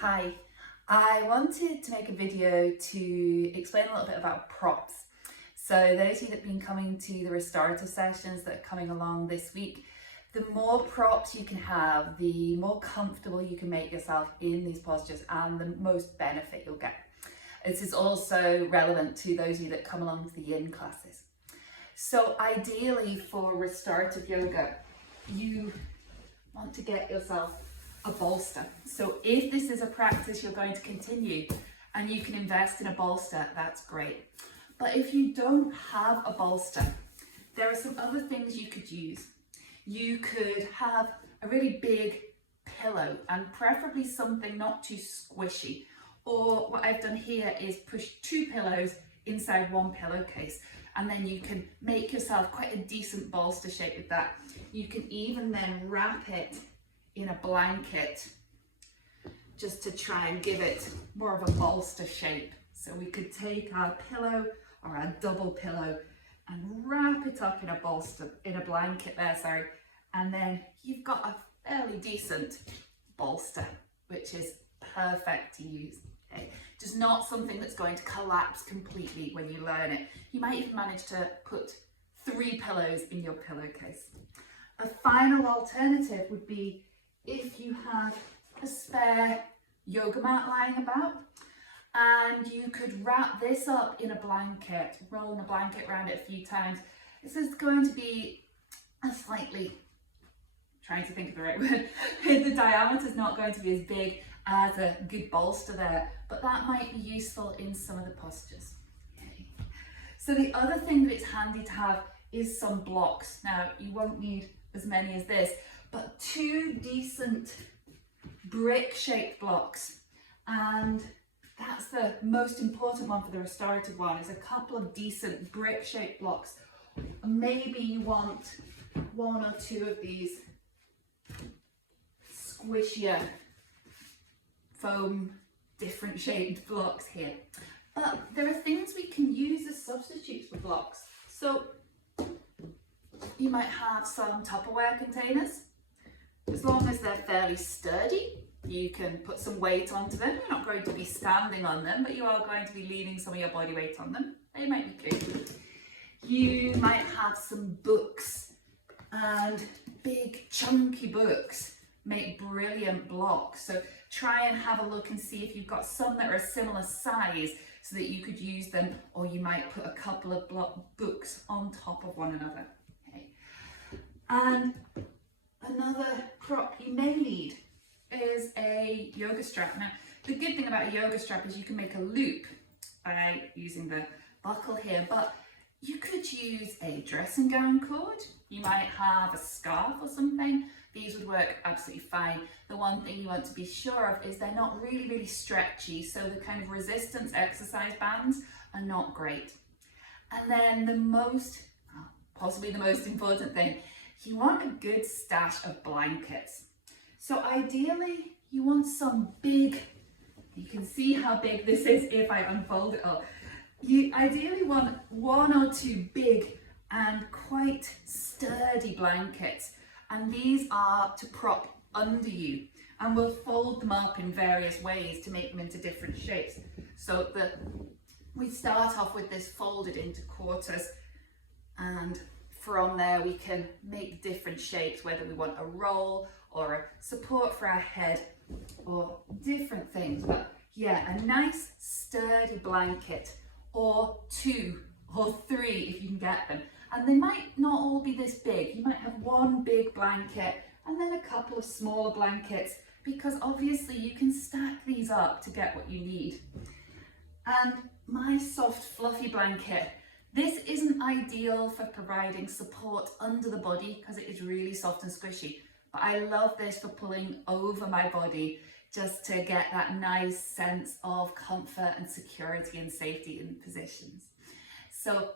Hi, I wanted to make a video to explain a little bit about props. So those of you that have been coming to the restorative sessions that are coming along this week, the more props you can have, the more comfortable you can make yourself in these postures and the most benefit you'll get. This is also relevant to those of you that come along to the yin classes. So ideally for restorative yoga, you want to get yourself a bolster. So if this is a practice you're going to continue and you can invest in a bolster, that's great. But if you don't have a bolster, there are some other things you could use. You could have a really big pillow and preferably something not too squishy. Or what I've done here is push two pillows inside one pillowcase, and then you can make yourself quite a decent bolster shape with that. You can even then wrap it in a blanket just to try and give it more of a bolster shape. So we could take our pillow or our double pillow and wrap it up in a bolster, in a blanket there, and then you've got a fairly decent bolster, which is perfect to use. Okay? Just not something that's going to collapse completely when you learn it. You might even manage to put 3 pillows in your pillowcase. A final alternative would be if you have a spare yoga mat lying about, and you could wrap this up in a blanket, rolling a blanket around it a few times. This is going to be a slightly, trying to think of the right word, the diameter is not going to be as big as a good bolster there, but that might be useful in some of the postures. Okay. So the other thing that it's handy to have is some blocks. Now you won't need as many as this, but 2 decent brick-shaped blocks, and that's the most important one for the restorative one, is a couple of decent brick-shaped blocks. Maybe you want 1 or 2 of these squishier foam different shaped blocks here. But there are things we can use as substitutes for blocks. So you might have some Tupperware containers. As long as they're fairly sturdy, you can put some weight onto them. You're not going to be standing on them, but you are going to be leaning some of your body weight on them. They might be good. You might have some books, and big chunky books make brilliant blocks. So try and have a look and see if you've got some that are a similar size so that you could use them, or you might put a couple of books on top of one another. Okay. And another prop you may need is a yoga strap. Now, the good thing about a yoga strap is you can make a loop by using the buckle here, but you could use a dressing gown cord. You might have a scarf or something. These would work absolutely fine. The one thing you want to be sure of is they're not really stretchy, so the kind of resistance exercise bands are not great. And then possibly the most important thing, you want a good stash of blankets. So ideally, you want some big, you can see how big this is if I unfold it all. You ideally want 1 or 2 big and quite sturdy blankets. And these are to prop under you. And we'll fold them up in various ways to make them into different shapes. So we start off with this folded into quarters, and from there we can make different shapes, whether we want a roll or a support for our head or different things. But yeah, a nice sturdy blanket, or 2 or 3 if you can get them. And they might not all be this big. You might have 1 big blanket and then a couple of smaller blankets, because obviously you can stack these up to get what you need. And my soft fluffy blanket, this isn't ideal for providing support under the body because it is really soft and squishy, but I love this for pulling over my body just to get that nice sense of comfort and security and safety in positions. So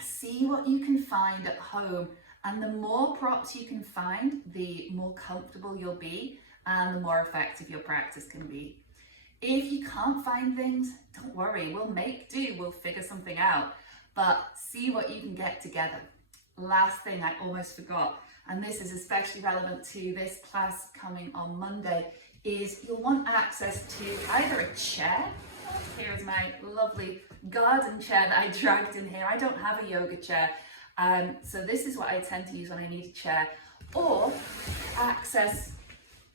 see what you can find at home, and the more props you can find, the more comfortable you'll be and the more effective your practice can be. If you can't find things, don't worry, we'll make do, we'll figure something out, but see what you can get together. Last thing I almost forgot, and this is especially relevant to this class coming on Monday, is you'll want access to either a chair. Here is my lovely garden chair that I dragged in here. I don't have a yoga chair, so this is what I tend to use when I need a chair, or access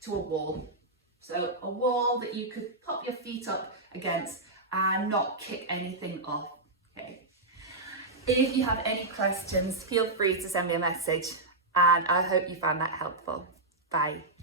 to a wall. So a wall that you could pop your feet up against and not kick anything off. Okay. If you have any questions, feel free to send me a message, and I hope you found that helpful. Bye.